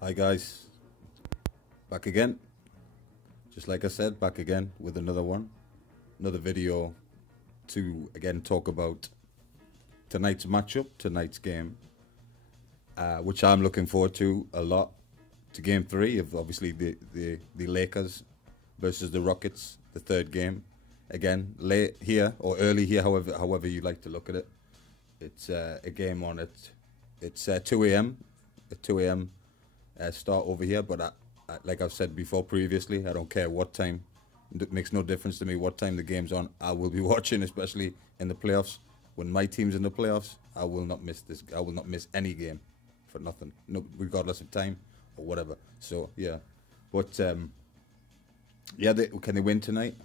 Hi guys, back again. Just like I said, back again with another one, another video to again talk about tonight's matchup, tonight's game, which I'm looking forward to a lot. To game three of obviously the Lakers versus the Rockets, the third game. Again, late here or early here, however you like to look at it. It's a game on it. It's 2 a.m. At 2 a.m. Start over here, but like I've said before previously, I don't care what time. It makes no difference to me what time the game's on. I will be watching, especially in the playoffs. When my team's in the playoffs, I will not miss this. I will not miss any game for nothing, no, regardless of time or whatever. So yeah, but yeah, can they win tonight?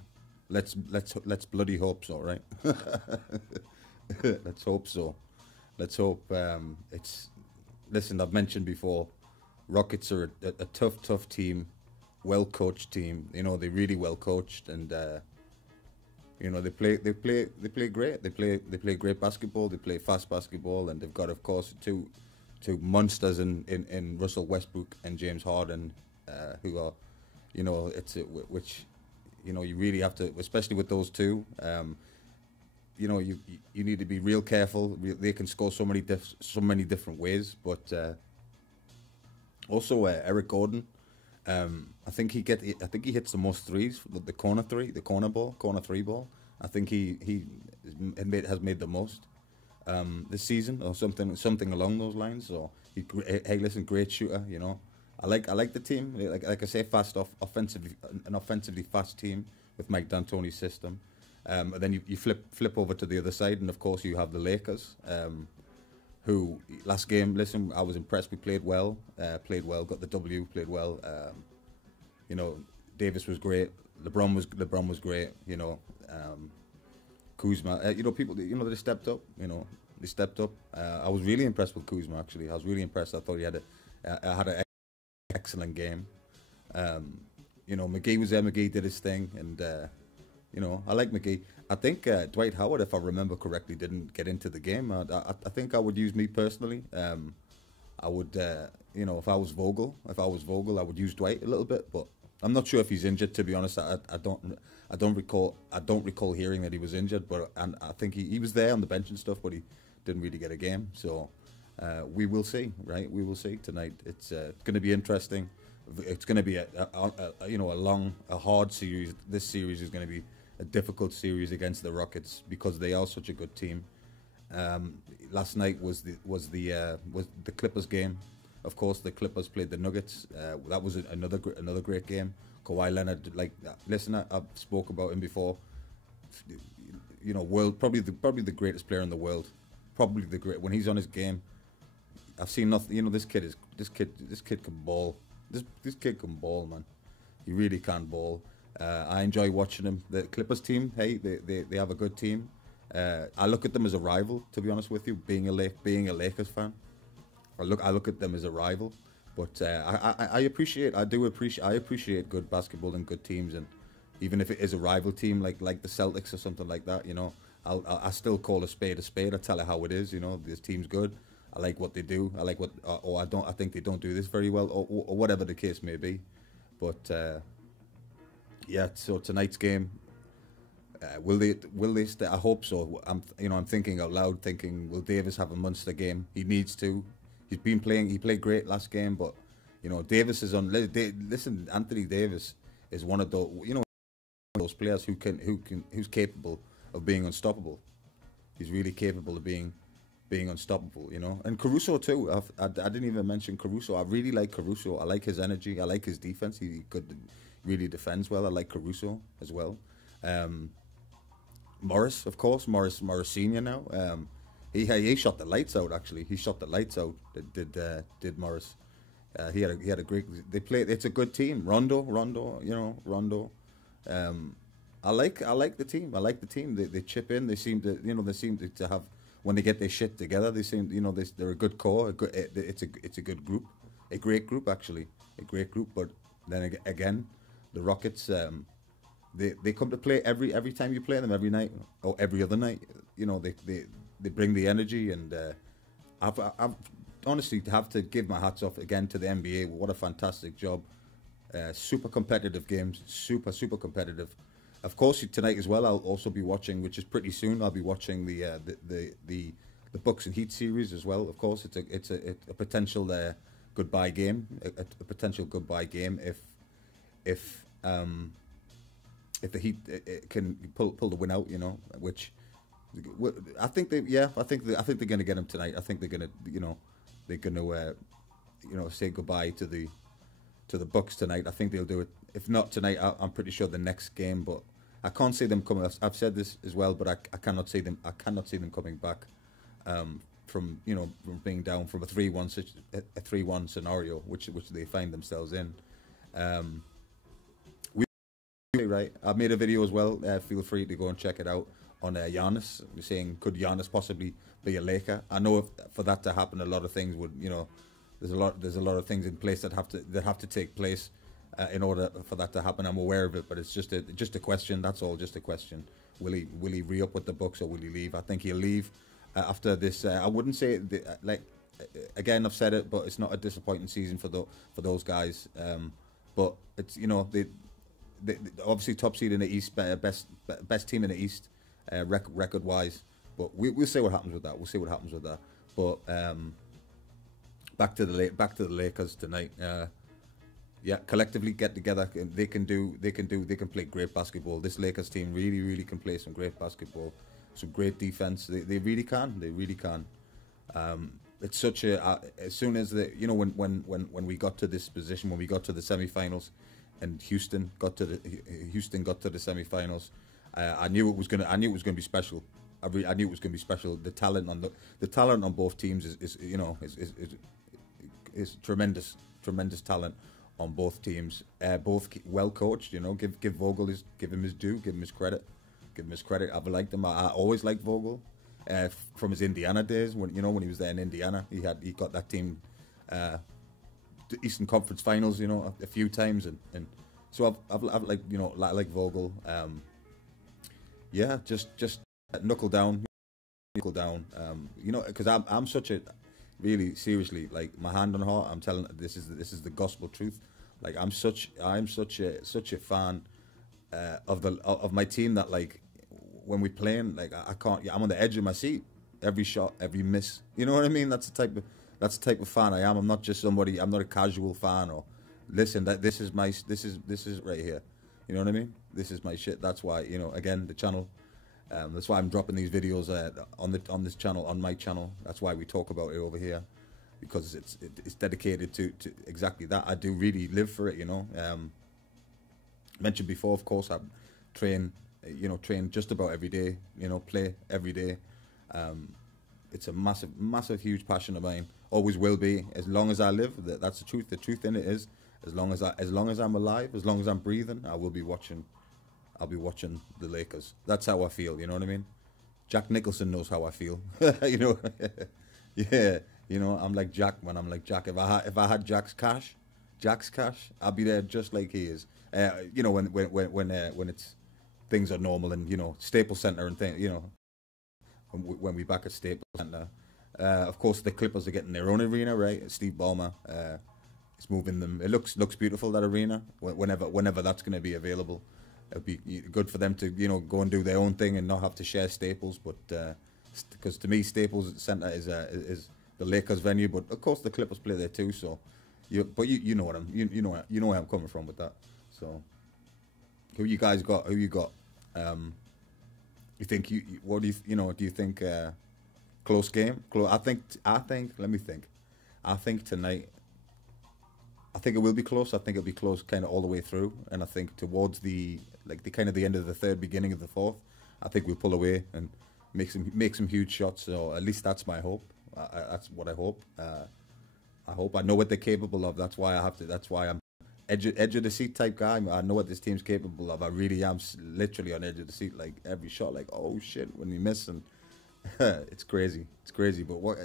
Let's bloody hope so, right? Let's hope so. Let's hope it's. Listen, I've mentioned before. Rockets are a tough team, well coached team. You know, they're really well coached, and you know they play great. They play great basketball. They play fast basketball, and they've got, of course, two monsters in Russell Westbrook and James Harden, who are, you know, which, you know, you really have to, especially with those two. You know, you need to be real careful. They can score so many different ways, but. Also, Eric Gordon, I think he hits the most threes, the corner three ball. I think he has made the most this season, or something along those lines. So hey, listen, great shooter. You know, I like the team. Like I say, an offensively fast team with Mike D'Antoni's system. And then you flip over to the other side, and of course you have the Lakers. Who last game? Listen, I was impressed. We played well, got the W, played well. You know, Davis was great. LeBron was great. You know, Kuzma. You know, people. You know, they stepped up. You know, they stepped up. I was really impressed with Kuzma. Actually, I was really impressed. I thought he had an excellent game. You know, McGee was there. McGee did his thing, and you know, I like McGee. I think Dwight Howard, if I remember correctly, didn't get into the game. I think I would use me personally. I would, you know, if I was Vogel, I would use Dwight a little bit, but I'm not sure if he's injured. To be honest, I don't recall hearing that he was injured. But I think he was there on the bench and stuff, but he didn't really get a game. So we will see, right? We will see tonight. It's going to be interesting. It's going to be a hard series. This series is going to be a difficult series against the Rockets because they are such a good team. Last night was the Clippers game. Of course, the Clippers played the Nuggets. That was another great game. Kawhi Leonard, like, listen, I've spoke about him before. You know, probably the greatest player in the world. Probably the great when he's on his game. I've seen nothing. You know, this kid can ball. This kid can ball, man. He really can ball. I enjoy watching him. The Clippers team, hey, they have a good team. I look at them as a rival, to be honest with you. Being a Lakers fan, I look at them as a rival. But I appreciate good basketball and good teams, and even if it is a rival team like the Celtics or something like that, you know, I still call a spade a spade. I tell it how it is. You know, this team's good. I like what they do. I like what, or I don't. I think they don't do this very well, or whatever the case may be. But yeah. So tonight's game, will they stay? I hope so. I'm thinking out loud, thinking, will Davis have a monster game? He needs to. He's been playing. He played great last game, but you know, Davis is on. Listen, Anthony Davis is one of those. You know, those players who's capable of being unstoppable. He's really capable of being unstoppable, you know. And Caruso too. I didn't even mention Caruso. I really like Caruso. I like his energy. I like his defense. He really defends well. I like Caruso as well. Morris, of course. Morris Senior now. He shot the lights out. Actually, he shot the lights out. Did Morris? He had a great. They play. It's a good team. Rondo. You know, Rondo. I like the team. I like the team. They chip in. They seem to have. When they get their shit together, they seem, you know, they're a good core. It's a good group, a great group actually, a great group. But then again, the Rockets, they come to play every time you play them, every night or every other night. You know, they bring the energy, and I've honestly have to give my hats off again to the NBA. What a fantastic job. Super competitive games, super competitive. Of course, tonight as well, I'll also be watching, which is pretty soon. I'll be watching the Bucks and Heat series as well. Of course, it's a potential goodbye game, a potential goodbye game if the Heat can pull the win out, you know. Which I think I think they're going to get them tonight. I think they're going to say goodbye to the Bucks tonight. I think they'll do it. If not tonight, I'm pretty sure the next game. But I can't see them coming. I've said this as well, but I cannot see them. I cannot see them coming back from from being down from a 3-1 scenario, which they find themselves in. Right, I've made a video as well. Feel free to go and check it out on Giannis, saying could Giannis possibly be a Laker? I know for that to happen, a lot of things would there's a lot of things in place that have to take place in order for that to happen. I'm aware of it, but it's just a question. That's all, just a question. Will he re-up with the Bucks or will he leave? I think he'll leave after this. I wouldn't say again, I've said it, but it's not a disappointing season for those guys. But it's they obviously top seed in the East, best team in the East, record wise. But we'll see what happens with that. We'll see what happens with that. But back to the Lakers tonight. Collectively get together. They can play great basketball. This Lakers team really can play some great basketball, some great defense. They really can. They really can. It's such a as soon as when we got to this position, when we got to the semifinals, and Houston got to the semifinals, I knew it was gonna be special. I knew it was gonna be special. The talent on both teams is tremendous talent on both teams. Both well coached. Give Vogel give him his due. Give him his credit. I've liked him. I always liked Vogel from his Indiana days. When he was there in Indiana, he got that team the Eastern Conference Finals. A few times, and so I've like Vogel. Just knuckle down. Because I'm such a really seriously, like, my hand on heart, I'm telling, this is the gospel truth. Like, I'm such a fan of my team that, like, when we playing, like, I can't. I'm on the edge of my seat every shot, every miss. You know what I mean? That's the type of fan I am. I'm not just somebody. I'm not a casual fan or listen. This is right here. You know what I mean? This is my shit. That's why, again, the channel. That's why I'm dropping these videos on this channel, on my channel. That's why we talk about it over here, because it's dedicated to exactly that. I do really live for it. Mentioned before, of course, I train just about every day. Play every day. It's a massive, huge passion of mine. Always will be, as long as I live. That's the truth. The truth in it is, as long as I'm alive, as long as I'm breathing, I'll be watching the Lakers. That's how I feel. You know what I mean? Jack Nicholson knows how I feel. Yeah. I'm like Jack, man. I'm like Jack. If I had Jack's cash, I'll be there just like he is. When it's things are normal and Staples Center and things. When we back at Staples Center. Of course, the Clippers are getting their own arena, right? Steve Ballmer is moving them. It looks beautiful, that arena. Whenever that's going to be available, it'll be good for them to go and do their own thing and not have to share Staples. But because to me, Staples Center is the Lakers venue, but of course the Clippers play there too. So, you know what where I'm coming from with that. So, who you guys got? Who you got? You think what do you think? Close game. I think. Let me think. I think tonight. I think it will be close. I think it'll be close, kind of all the way through. And I think towards the end of the third, beginning of the fourth, I think we'll pull away and make some huge shots. So at least that's my hope. That's what I hope. I know what they're capable of. That's why I'm edge of the seat type guy. I know what this team's capable of. I really am literally on edge of the seat. Like every shot, like, oh shit, when we miss, and it's crazy. But what?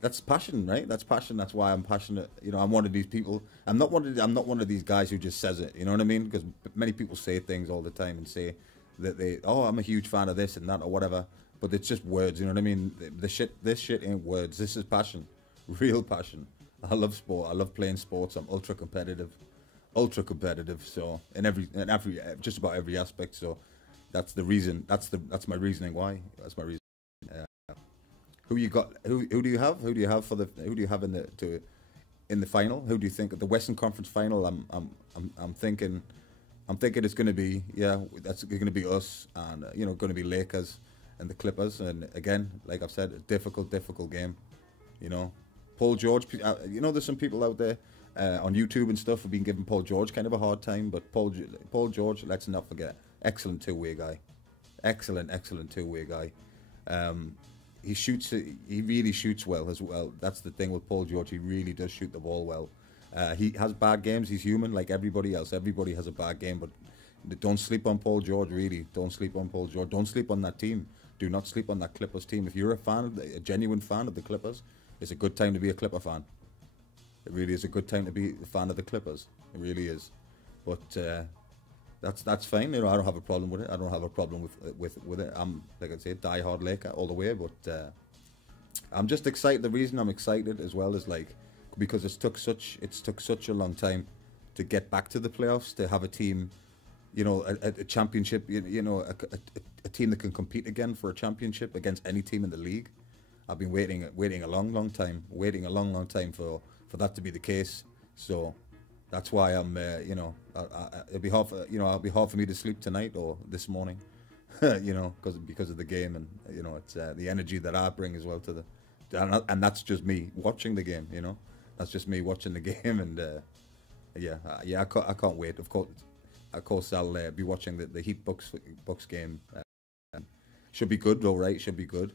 That's passion, right? That's passion. That's why I'm passionate. I'm one of these people. I'm not one of these guys who just says it. You know what I mean? Because many people say things all the time and say that I'm a huge fan of this and that or whatever. but it's just words. You know what I mean? This shit ain't words. This is passion, real passion. I love sport. I love playing sports. I'm ultra competitive. So in every just about every aspect. So that's the reason. That's my reasoning why. That's my reason. Who you got? Who do you have? Who do you have for the? Who do you have in the final? Who do you think the Western Conference final? I'm thinking it's going to be that's going to be us and going to be Lakers and the Clippers. And again, like I've said, a difficult game. Paul George. There's some people out there on YouTube and stuff have been giving Paul George kind of a hard time, but Paul George, let's not forget, excellent two-way guy. Excellent two-way guy. He really shoots well as well. That's the thing with Paul George. He really does shoot the ball well. He has bad games. He's human like everybody else. Everybody has a bad game, but don't sleep on Paul George, really. Don't sleep on Paul George. Don't sleep on that team. Do not sleep on that Clippers team. If you're a genuine fan of the Clippers, it's a good time to be a Clipper fan. It really is a good time to be a fan of the Clippers. It really is. But that's fine. I don't have a problem with it. I don't have a problem with it. I'm, like I say, die-hard Laker all the way. But I'm just excited. The reason I'm excited as well is because it's took such a long time to get back to the playoffs, to have a team, a championship, a team that can compete again for a championship against any team in the league. I've been waiting a long time for that to be the case. So that's why I'm, it'll be hard for me to sleep tonight or this morning, because of the game and it's the energy that I bring as well to and that's just me watching the game. That's just me watching the game, and I can't wait. Of course, I'll be watching the Heat Bucks game. Should be good though, right? Should be good.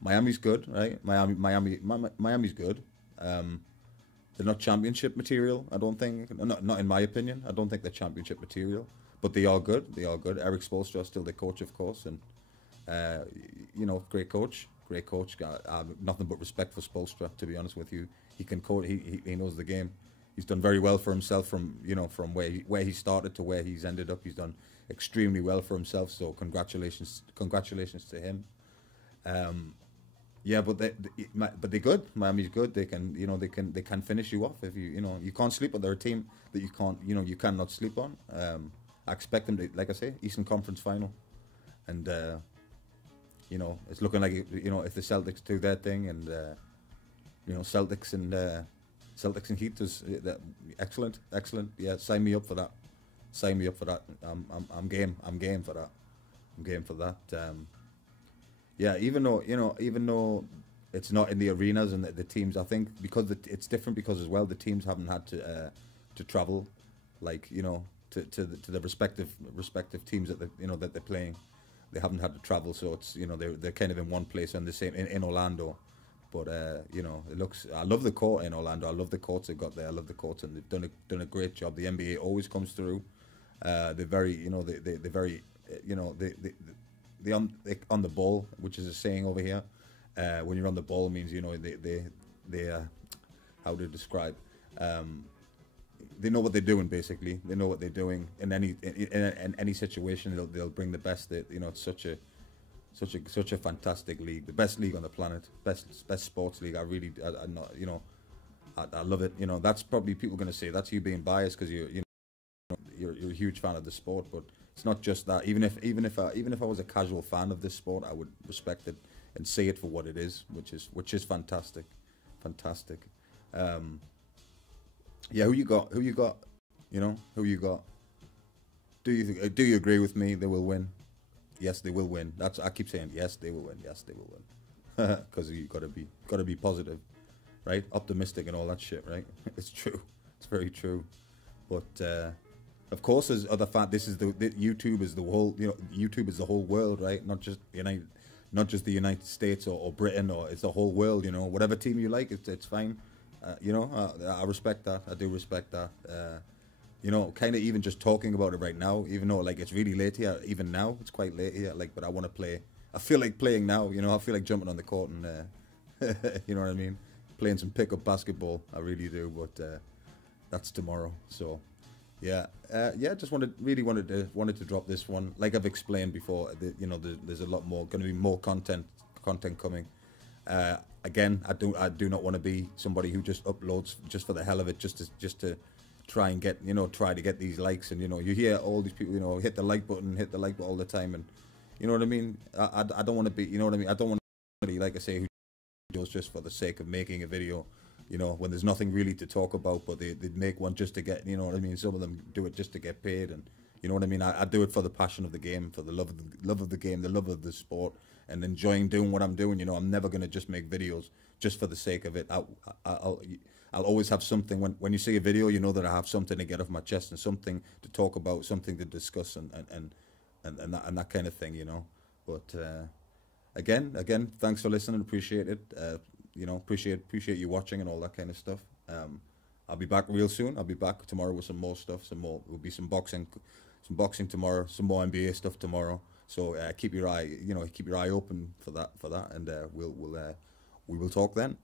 Miami's good, right? Miami's good. They're not championship material, I don't think. Not in my opinion. I don't think they're championship material, but they are good. Eric Spoelstra is still the coach, of course, and great coach. Nothing but respect for Spoelstra, to be honest with you. He can coach. He knows the game. He's done very well for himself from where he started to where he's ended up. He's done extremely well for himself. So congratulations to him. But they're good. Miami's good. They can finish you off if you can't sleep on. They're a team that you cannot sleep on. I expect them to, like I say, Eastern Conference final, and it's looking like if the Celtics do their thing, and Celtics and Heat is excellent. Yeah, sign me up for that. I'm game for that. Even though it's not in the arenas and the teams, I think because it's different because as well the teams haven't had to travel, to the respective teams that that they're playing. They haven't had to travel, so it's they're kind of in one place and the same in Orlando. But it looks. I love the court in Orlando. I love the courts they've got there. I love the courts, and they've done a great job. The NBA always comes through. They're very they're very they on the ball, which is a saying over here. When you're on the ball, it means they how to describe. They know what they're doing. Basically, they know what they're doing in any situation. They'll bring the best. It's such a fantastic league, the best league on the planet, best sports league. I love it. That's probably people going to say that's you being biased because you're a huge fan of the sport, but it's not just that. Even if I was a casual fan of this sport, I would respect it and see it for what it is, which is fantastic. Who you got? Who you got? Do you agree with me? They will win. Yes, they will win. I keep saying yes, they will win. Yes, they will win. Because you gotta be positive, right? Optimistic and all that shit, right? It's true. It's very true. But of course, there's other this is the YouTube is the whole. YouTube is the whole world, right? Not just the United States or Britain, or it's the whole world. Whatever team you like, it's fine. I respect that. I do respect that. Kind of even just talking about it right now, even though it's really late here. Even now, it's quite late here. But I want to play. I feel like playing now. I feel like jumping on the court and, you know what I mean, playing some pickup basketball. I really do. But that's tomorrow. So, Yeah, yeah. Just wanted to drop this one. Like I've explained before, you know, there's a lot more going to be more content coming. Again, I do not want to be somebody who just uploads just for the hell of it, just to try and get, you know, try to get these likes. And you know, you hear all these people, you know, hit the like button all the time, and you know what I mean. I don't want to be, you know what I mean. I don't want to be, like I say, who does just for the sake of making a video, you know, when there's nothing really to talk about, but they'd make one just to get, you know what I mean. Some of them do it just to get paid, and you know what I mean. I do it for the passion of the game, for the love of the game, the love of the sport, and enjoying doing what I'm doing. You know, I'm never gonna just make videos just for the sake of it. I'll always have something. When you see a video, you know that I have something to get off my chest and something to talk about, something to discuss, and that kind of thing, you know. But again, thanks for listening. Appreciate it. You know, appreciate you watching and all that kind of stuff. I'll be back real soon. I'll be back tomorrow with some more stuff. Some more. Will be some boxing tomorrow. Some more NBA stuff tomorrow. So keep your eye open for that. And we will talk then.